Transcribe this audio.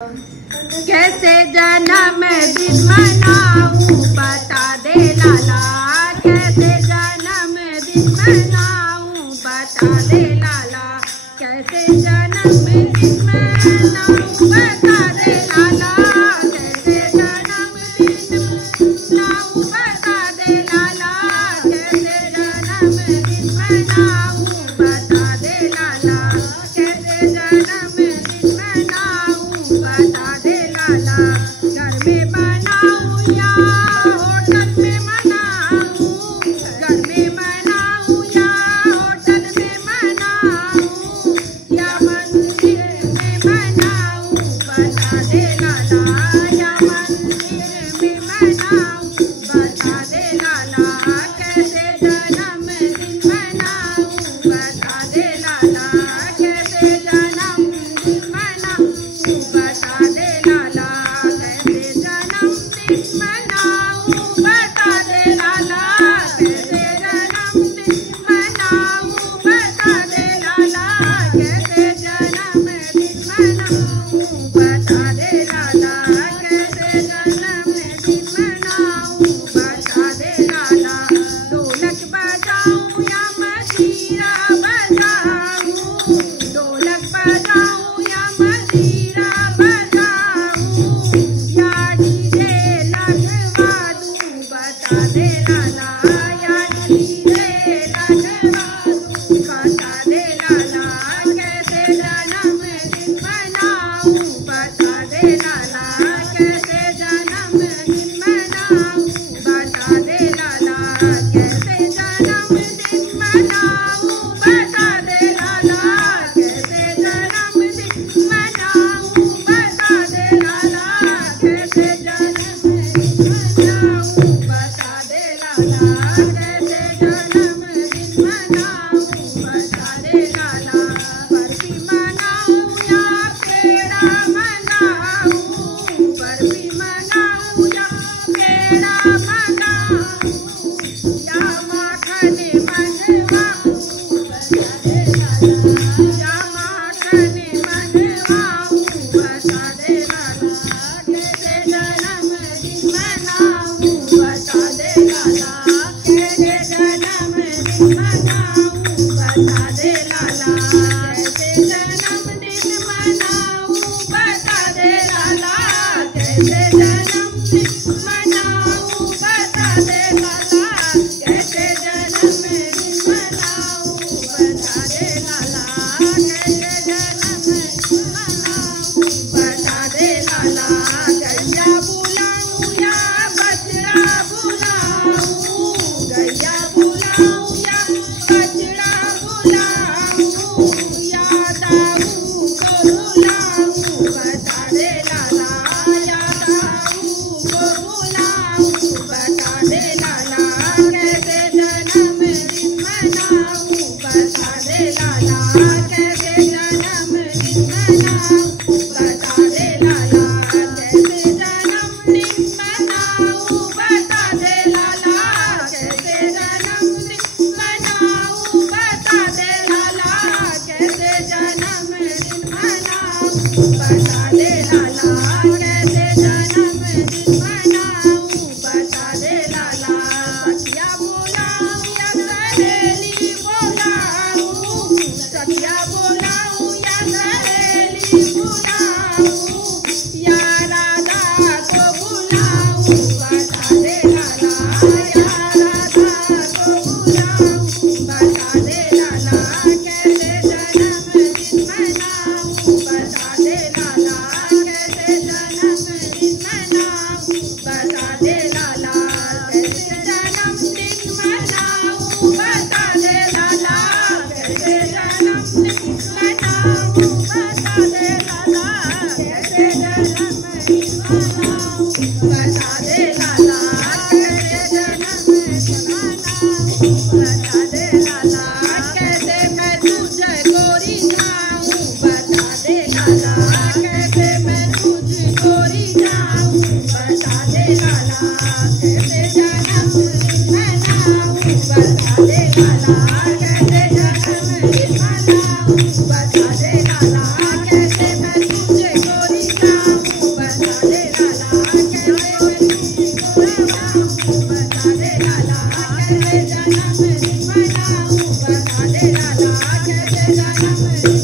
कैसे जन्मदिन मनाऊं बता दे लाला, कैसे जन्मदिन मनाऊं बता दे लाला, कैसे जन्मदिन मनाऊं बता दे लाला, कैसे जन्मदिन मनाऊं बता दे लाला, कैसे जन्मदिन मनाऊं बता दे लाला, कैसे जन्मदिन मनाऊं बता दे लाला। घर में मनाऊं या होटल में मनाऊं, घर में मनाऊं या होटल में मनाऊं, या मंदिर में मनाऊं बता दे लाला, या मंदिर में मनाऊं बता दे लाला, कैसे जन्मदिन मनाऊं बता दे लाला, कैसे जन्मदिन मनाऊं बता दे लाला, कैसे जन्मदिन मनाऊं बता दे लाला, कैसे जन्मदिन मनाऊं बता दे लाला, कैसे जन्मदिन मनाऊं बता दे लाला, कैसे जन्मदिन मनाऊं बता दे लाला। ढोलक बजाऊं या मजीरा बजाऊं, ढोलक बजाऊं या मजीरा बजाऊं, या डीजे लगवा दूं बता दे लाला, या डीजे लगवा दूं बता दे लाला, कैसे जन्मदिन मनाऊं बता दे लाला, कैसे जन्मदिन मनाऊं बता दे लाला, कैसे जन्मदिन मनाऊं बता दे लाला, कैसे जन्मदिन मनाऊं बता दे लाला, कैसे जन्मदिन मनाऊं बता दे लाला, कैसे जन्मदिन मनाऊं बता दे लाला। बर्फी मनाऊं या पेड़ा मनाऊं, बर्फी मनाऊं या पेड़ा मनाऊं, या माखन मनवाऊं बता दे लाला, या माखन मनवाऊं बता दे लाला, कैसे जन्मदिन मनाऊं बता दे लाला, कैसे जन्मदिन मनाऊं बता दे लाला, कैसे जन्मदिन मनाऊं बता दे लाला, कैसे जन्मदिन मनाऊं बता दे लाला, कैसे जन्मदिन मनाऊं बता दे लाला, कैसे जन्मदिन मनाऊं बता दे लाला। गैया बुलाऊं या बछड़ा बुलाऊं, गैया बुलाऊं या बछड़ा बुलाऊं, या दाऊ को बुलाऊं बता दे लाला, या दाऊ को बुलाऊं बता दे लाला, कैसे जन्मदिन मनाऊं बता दे लाला, कैसे जन्मदिन मनाऊं बता दे लाला, कैसे जन्मदिन मनाऊं बता दे लाला, कैसे जन्मदिन मनाऊं बता दे लाला, कैसे जन्मदिन मनाऊं बता दे लाला, कैसे जन्मदिन मनाऊं बता दे लाला। सखिया बोलाऊं या सहेली बोलाऊं, सखिया बोलाऊं या सहेली बोलाऊं, या राधा को बुलाऊं बता दे लाला, या राधा को बुलाऊं बता दे लाला, कैसे जन्मदिन मनाऊं बता दे लाला, कैसे जन्मदिन मनाऊं बता दे लाला, कैसे जन्मदिन मनाऊं बता दे लाला, कैसे जन्मदिन मनाऊं बता दे लाला, कैसे जन्म कैसे जन्मदिन